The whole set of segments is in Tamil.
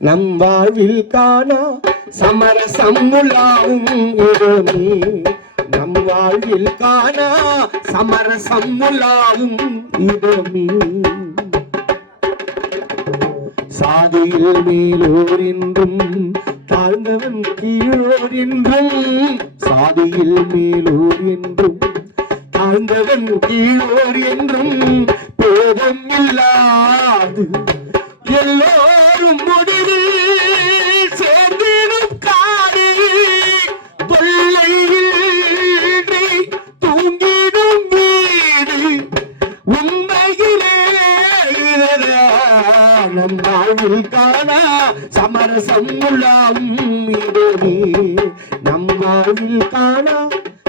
நம் வாழ்வில் காணா சமரசம் உலாவும் இடமே. நம் வாழ்வில் காணா சமரசம் உலாவும் இடமே. சாதியில் மேலோர் என்றும் தாழ்ந்தவன் கீழோர் என்றும், சாதியில் மேலோர் என்றும் தாழ்ந்தவன் கீழோர் என்றும் பேதம் இல்லாது எல்லோரும் முடிவில் சேர்ந்திடும் காடு. தொல்லையில் தூங்கிடும் வீடு உண்மையிலே நம் வாழ்வில் காணா சமரசம் உலாவும் இடமே. நம் வாழ்வில் காணா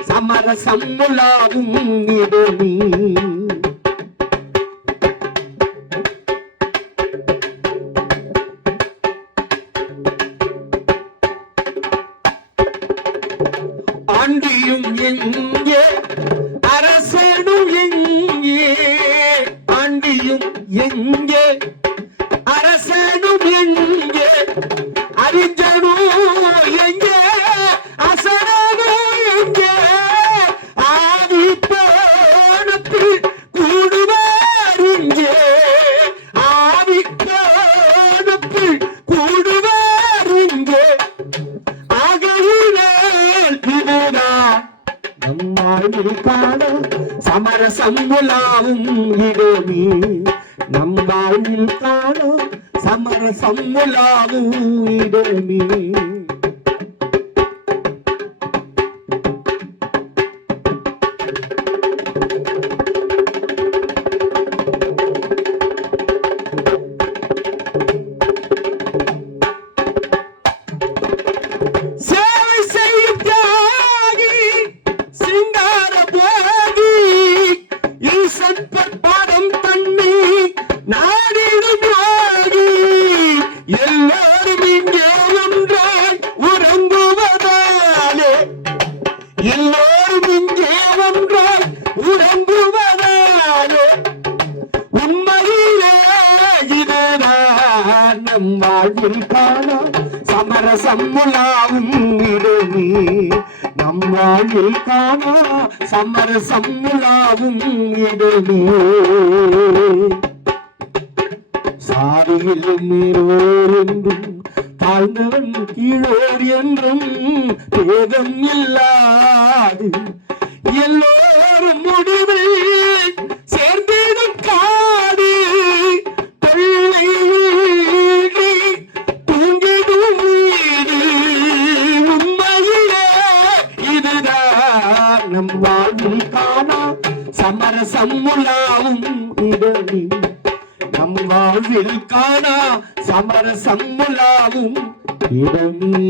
சமரசம் உலாவும் இடமே. ஆண்டியும் எங்கே அரசனும் எங்கே, ஆண்டியும் எங்கே அரசனும் எங்கே, அறிஞனும் எங்கே அசரனும் எங்கே. ஆதி போனத்தில் கூடுவார் இங்கே, ஆதி போனத்தில் கூடுவார் இங்கே. ஆகையினால் இதுதான் நம் வாழ்வில் காண சமரசம் உலாவும் இடமே. நம் வாழ்வில் காண சமரசம் உலாவும் இடமே. எல்லோரும் இங்கே ஒன்றாய் உறங்குவதாலே, எல்லோரும் இங்கே ஒன்றாய் உறங்குவதாலே உண்மையிலே இதுதான் நம் வாழ்வில் காணா சமரசம் உலாவும் இடமே. நம் வாழ்வில் காணா சமரசம் உலாவும் இடமே. சாதியில் மேலோர் என்றும் தாழ்ந்தவன் கீழோர் என்றும் பேதம் இல்லாது எல்லோரும் முடிவில் சேர்ந்திடும் காடு. தொல்லை தூங்கிடும் வீடு உண்மையிலே இதுதான் நம் வாழ்வில் காணா சமரசம் உலாவும் இடமே. நம் வாழ்வில் காணா சமரசம் உலாவும் இடமே.